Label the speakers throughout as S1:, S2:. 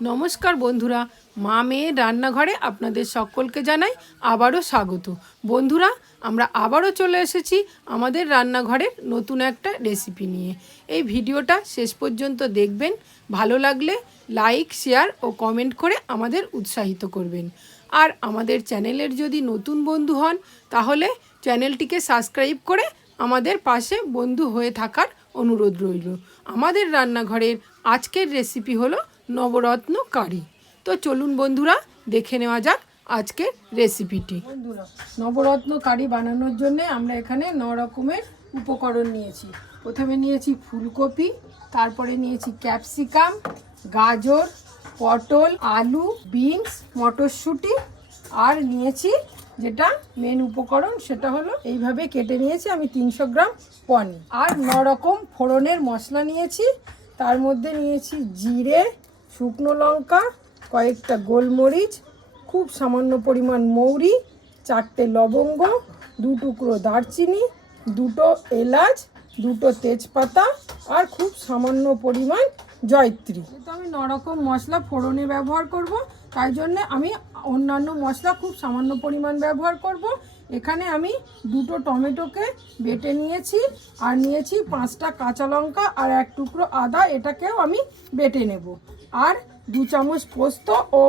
S1: নমস্কার বন্ধুরা, মা মেয়ের রান্নাঘরে আপনাদের সকলকে জানাই আবারও স্বাগত। বন্ধুরা, আমরা আবারও চলে এসেছি আমাদের রান্নাঘরের নতুন একটা রেসিপি নিয়ে। এই ভিডিওটা শেষ পর্যন্ত দেখবেন, ভালো লাগলে লাইক, শেয়ার ও কমেন্ট করে আমাদের উৎসাহিত করবেন। আর আমাদের চ্যানেলের যদি নতুন বন্ধু হন, তাহলে চ্যানেলটিকে সাবস্ক্রাইব করে আমাদের পাশে বন্ধু হয়ে থাকার অনুরোধ রইল। আমাদের রান্নাঘরের আজকের রেসিপি হলো নবরত্ন কারি তো চলুন বন্ধুরা, দেখে নেওয়া যাক আজকের রেসিপিটি বন্ধুরা নবরত্ন কারি বানানোর জন্য আমরা এখানে ন রকমের উপকরণ নিয়েছি। প্রথমে নিয়েছি ফুলকপি, তারপরে নিয়েছি ক্যাপসিকাম, গাজর, পটল, আলু, বিনস, মটরশুঁটি, আর নিয়েছি যেটা মেন উপকরণ, সেটা হলো এইভাবে কেটে নিয়েছি আমি তিনশো গ্রাম পনির। আর ন রকম ফোড়নের মশলা নিয়েছি, তার মধ্যে নিয়েছি জিরে শুকনো লঙ্কা, কয়েকটা গোলমরিচ, খুব সামান্য পরিমাণ মৌরি, চারটে লবঙ্গ, দু টুকরো দারচিনি, দুটো এলাচ, দুটো তেজপাতা আর খুব সামান্য পরিমাণ জয়ত্রী। যেহেতু আমি নরকম মশলা ফোড়নে ব্যবহার করব, তাই জন্যে আমি অন্যান্য মশলা খুব সামান্য পরিমাণ ব্যবহার করব। এখানে আমি দুটো টমেটোকে বেটে নিয়েছি আর নিয়েছি পাঁচটা কাঁচা লঙ্কা আর এক টুকরো আদা, এটাকেও আমি বেটে নেব। আর দু চামচ পোস্ত ও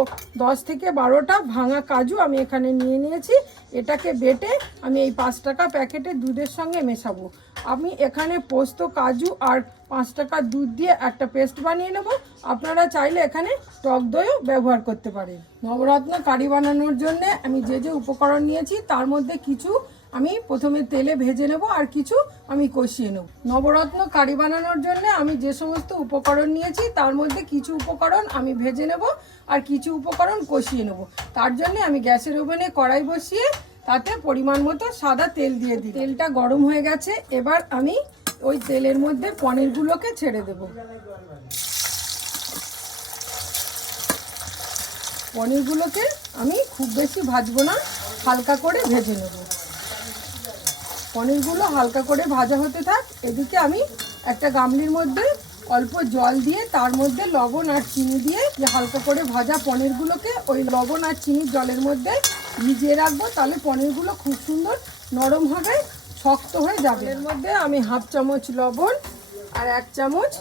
S1: দশ থেকে বারোটা ভাঙা কাজু আমি এখানে নিয়ে নিয়েছি। এটাকে বেটে আমি এই পাঁচ টাকা প্যাকেটে দুধের সঙ্গে মেশাবো। আমি এখানে পোস্ত, কাজু আর পাঁচ টাকা দুধ দিয়ে একটা পেস্ট বানিয়ে নেব। আপনারা চাইলে এখানে টক দইও ব্যবহার করতে পারেন। নবরত্ন কারি বানানোর জন্য আমি যে যে উপকরণ নিয়েছি, তার মধ্যে কিছু আমি প্রথমে তেলে ভেজে নেব আর কিছু আমি কষিয়ে নেব। নবরত্ন কারি বানানোর জন্য আমি যে সমস্ত উপকরণ নিয়েছি, তার মধ্যে কিছু উপকরণ আমি ভেজে নেব আর কিছু উপকরণ কষিয়ে নেব। তার জন্য আমি গ্যাসের ওভেনে কড়াই বসিয়ে তাতে পরিমাণ মতো সাদা তেল দিয়ে দিই তেলটা গরম হয়ে গেছে, এবার আমি ওই তেলের মধ্যে পনিরগুলোকে ছেড়ে দেব। পনিরগুলোকে আমি খুব বেশি ভাজবো না, হালকা করে ভেজে নেব। পনিরগুলো হালকা করে ভাজা হতে থাক। এদিকে আমি একটা গামলির মধ্যে অল্প জল দিয়ে, তার মধ্যে লবণ আর চিনি দিয়ে যে হালকা করে ভাজা পনিরগুলোকে ওই লবণ আর চিনির জলের মধ্যে ভিজিয়ে রাখব। তাহলে পনিরগুলো খুব সুন্দর নরম হবে, শক্ত হয়ে যাবে। এর মধ্যে আমি হাফ চামচ লবণ আর এক চামচ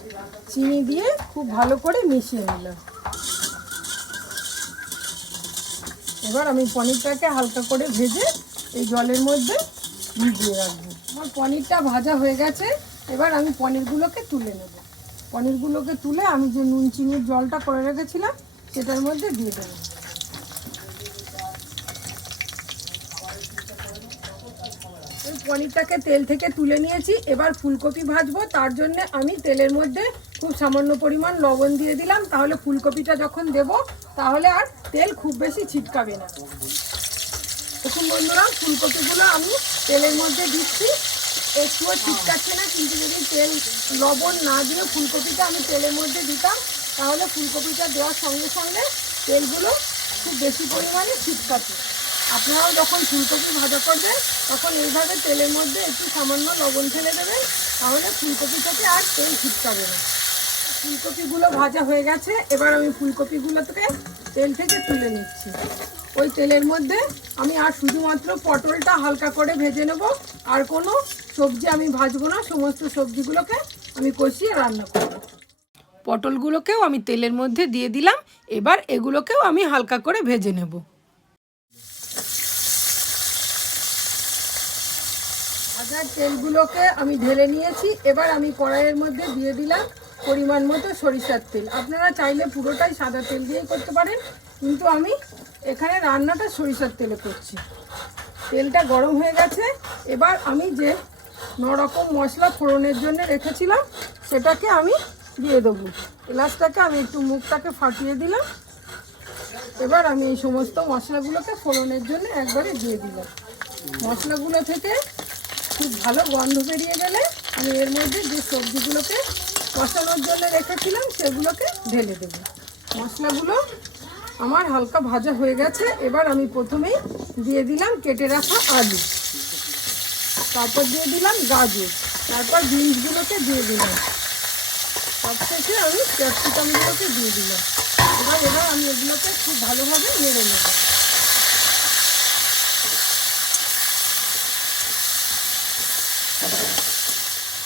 S1: চিনি দিয়ে খুব ভালো করে মিশিয়ে নিলাম। এবার আমি পনিরটাকে হালকা করে ভেজে এই জলের মধ্যে ভিজিয়ে রাখব। আমার পনিরটা ভাজা হয়ে গেছে, এবার আমি পনিরগুলোকে তুলে নেব। পনিরগুলোকে তুলে আমি যে নুন চিনির জলটা করে রেখেছিলাম, সেটার মধ্যে দিয়ে দেবো। পনিরটাকে তেল থেকে তুলে নিয়েছি, এবার ফুলকপি ভাজবো। তার জন্য আমি তেলের মধ্যে খুব সামান্য পরিমাণ লবণ দিয়ে দিলাম। তাহলে ফুলকপিটা যখন দেব, তাহলে আর তেল খুব বেশি ছিটকাবে না। দেখুন বন্ধুরা ফুলকপিগুলো আমি তেলের মধ্যে দিচ্ছি। একটুও ছিটকাচ্ছে না, কিন্তু যদি তেল, লবণ না দিয়ে ফুলকপিটা আমি তেলের মধ্যে দিতাম, তাহলে ফুলকপিটা দেওয়ার সঙ্গে সঙ্গে তেলগুলো খুব বেশি পরিমাণে ছিটকাচ্ছে আপনারাও যখন ফুলকপি ভাজা করবেন, তখন এইভাবে তেলের মধ্যে একটু সামান্য লবণ ফেলে দেবেন, তাহলে ফুলকপি থেকে আর তেল ছিটকাবে না। ফুলকপিগুলো ভাজা হয়ে গেছে, এবার আমি ফুলকপিগুলো থেকে তেল থেকে তুলে নিচ্ছি। ওই তেলের মধ্যে আমি আর শুধুমাত্র পটলটা হালকা করে ভেজে নেব, আর কোনো সবজি আমি ভাজবো না, সমস্ত সবজিগুলোকে আমি কষিয়ে রান্না করব। পটলগুলোকেও আমি তেলের মধ্যে দিয়ে দিলাম, এবার এগুলোকেও আমি হালকা করে ভেজে নেব। ভাজার তেলগুলোকে আমি ঢেলে নিয়েছি, এবার আমি কড়াইয়ের মধ্যে দিয়ে দিলাম পরিমাণ মতো সরিষার তেল। আপনারা চাইলে পুরোটাই সাদা তেল দিয়েই করতে পারেন কিন্তু আমি এখানে রান্নাটা সরিষার তেলে করছি। তেলটা গরম হয়ে গেছে। এবার আমি যে নরকম মশলা ফোড়নের জন্য রেখেছিলাম, সেটাকে আমি দিয়ে দেবো। এলাচটাকে আমি একটু মুখটাকে ফাটিয়ে দিলাম। এবার আমি এই সমস্ত মশলাগুলোকে ফোড়নের জন্য একবারে দিয়ে দিলাম। মশলাগুলো থেকে খুব ভালো গন্ধ বেরিয়ে গেলে আমি এর মধ্যে যে সবজিগুলোকে কষানোর জন্য রেখেছিলাম, সেগুলোকে ঢেলে দেবো। মশলাগুলো আমার হালকা ভাজা হয়ে গেছে। এবার আমি প্রথমেই দিয়ে দিলাম কেটে রাখা আলু। তারপর দিয়ে দিলাম গাজর। তারপর বিনসগুলোকে দিয়ে দিলাম। সবশেষে আমি ক্যাপসিকামগুলোকে দিয়ে দিলাম। এবার এবার আমি এগুলোকে খুব ভালোভাবে নেড়ে নেব।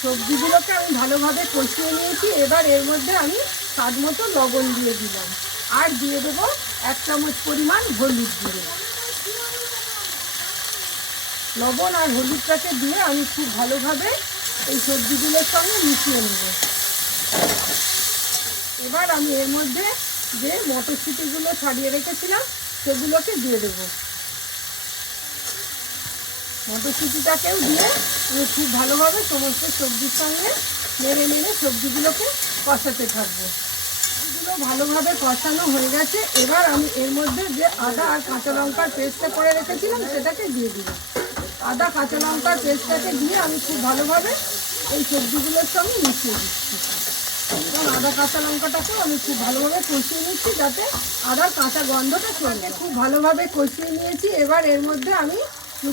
S1: সবজিগুলোকে আমি ভালোভাবে কষিয়ে নিয়েছি। এবার এর মধ্যে আমি স্বাদ মতো লবণ দিয়ে দিলাম। আর দিয়ে দেবো এক চামচ পরিমাণ হলুদ দিয়ে লবণ আর হলুদটাকে দিয়ে আমি খুব ভালোভাবে এই সবজিগুলোর সঙ্গে মিশিয়ে নেব। এবার আমি এর মধ্যে যে মটরশুঁটিগুলো ছাড়িয়ে রেখেছিলাম, সেগুলোকে দিয়ে দেবো। মটরশুঁটিটাকেও দিয়ে আমি খুব ভালোভাবে সমস্ত সবজির সঙ্গে নেড়ে নেড়ে সবজিগুলোকে কষাতে থাকব। এগুলো ভালোভাবে কষানো হয়ে গেছে। এবার আমি এর মধ্যে যে আদা আর কাঁচা লঙ্কার পেস্টটা করে রেখেছিলাম, সেটাকে দিয়ে দিলাম। আদা, কাঁচা লঙ্কার পেস্টটাকে দিয়ে আমি খুব ভালোভাবে এই সবজিগুলোর সঙ্গে মিশিয়ে দিচ্ছি। এবং আদা, কাঁচা লঙ্কাটাকেও আমি খুব ভালোভাবে কষিয়ে নিচ্ছি যাতে আদার কাঁচা গন্ধটা চলে খুব ভালোভাবে কষিয়ে নিয়েছি। এবার এর মধ্যে আমি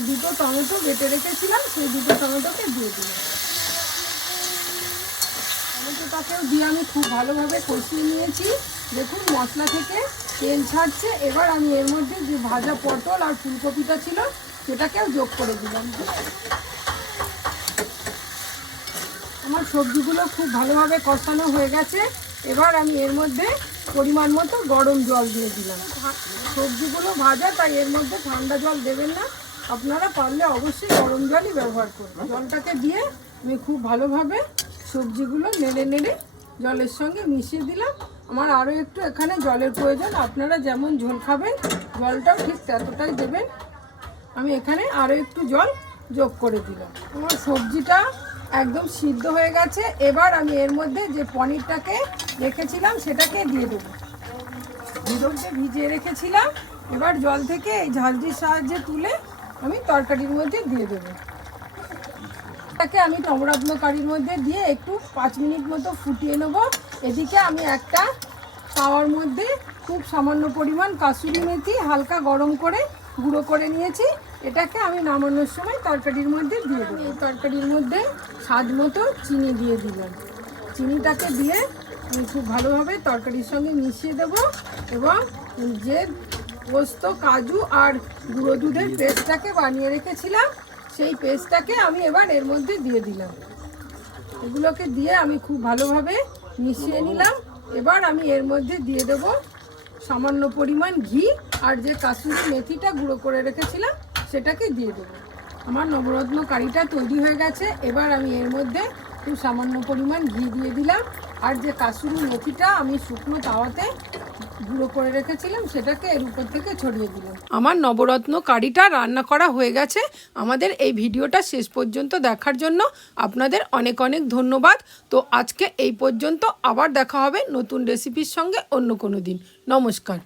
S1: দুটো টমেটো বেটে রেখেছিলাম, সেই দুটো টমেটোকে দিয়ে দিলাম। টমেটোটাকেও দিয়ে আমি খুব ভালোভাবে কষিয়ে নিয়েছি। দেখুন, মশলা থেকে তেল ছাড়ছে। এবার আমি এর মধ্যে যে ভাজা পটল আর ফুলকপিটা ছিল, সেটাকেও যোগ করে দিলাম। আমার সবজিগুলো খুব ভালোভাবে কষানো হয়ে গেছে। এবার আমি এর মধ্যে পরিমাণ মতো গরম জল দিয়ে দিলাম। সবজিগুলো ভাজা, তাই এর মধ্যে ঠান্ডা জল দেবেন না। আপনারা পারলে অবশ্যই গরম জলই ব্যবহার করবেন জলটাকে দিয়ে আমি খুব ভালোভাবে সবজিগুলো নেড়ে নেড়ে জলের সঙ্গে মিশিয়ে দিলাম। আমার আরও একটু এখানে জলের প্রয়োজন। আপনারা যেমন ঝোল খাবেন, জলটাও ঠিক ততটাই দেবেন। আমি এখানে আরও একটু জল যোগ করে দিলাম। আমার সবজিটা একদম সিদ্ধ হয়ে গেছে। এবার আমি এর মধ্যে যে পনিরটাকে রেখেছিলাম, সেটাকে দিয়ে দেবো। ভিজে ভিজিয়ে রেখেছিলাম। এবার জল থেকে এই ঝালজির সাহায্যে তুলে আমি তরকারির মধ্যে দিয়ে দেবো। তাকে আমি টমরত্ন কারির মধ্যে দিয়ে একটু পাঁচ মিনিট মতো ফুটিয়ে নেব। এদিকে আমি একটা তাওয়ার মধ্যে খুব সামান্য পরিমাণ কাসুরি মেথি হালকা গরম করে গুঁড়ো করে নিয়েছি। এটাকে আমি নামানোর সময় তরকারির মধ্যে দিয়ে দেবো। এই তরকারির মধ্যে স্বাদ মতো চিনি দিয়ে দিলাম। চিনিটাকে দিয়ে আমি খুব ভালোভাবে তরকারির সঙ্গে মিশিয়ে দেব এবং যে পোস্ত, কাজু আর গুঁড়ো দুধের পেস্টটাকে বানিয়ে রেখেছিলাম। সেই পেস্টটাকে আমি এবার এর মধ্যে দিয়ে দিলাম। এগুলোকে দিয়ে আমি খুব ভালোভাবে মিশিয়ে নিলাম। এবার আমি এর মধ্যে দিয়ে দেব সামান্য পরিমাণ ঘি আর যে কাসুরি মেথিটা গুঁড়ো করে রেখেছিলাম, সেটাকে দিয়ে দেবো। আমার নবরত্ন কারিটা তৈরি হয়ে গেছে। এবার আমি এর মধ্যে খুব সামান্য পরিমাণ ঘি দিয়ে দিলাম। আর যে কাসুরি মেথিটা আমি শুকনো তাওয়াতে গুঁড়ো করে রেখেছিলাম, সেটাকে এর উপর থেকে ছড়িয়ে দিলাম। আমার নবরত্ন কারিটা রান্না করা হয়ে গেছে। আমাদের এই ভিডিওটা শেষ পর্যন্ত দেখার জন্য আপনাদের অনেক অনেক ধন্যবাদ। তো আজকে এই পর্যন্ত আবার দেখা হবে নতুন রেসিপির সঙ্গে অন্য কোনো দিন। নমস্কার।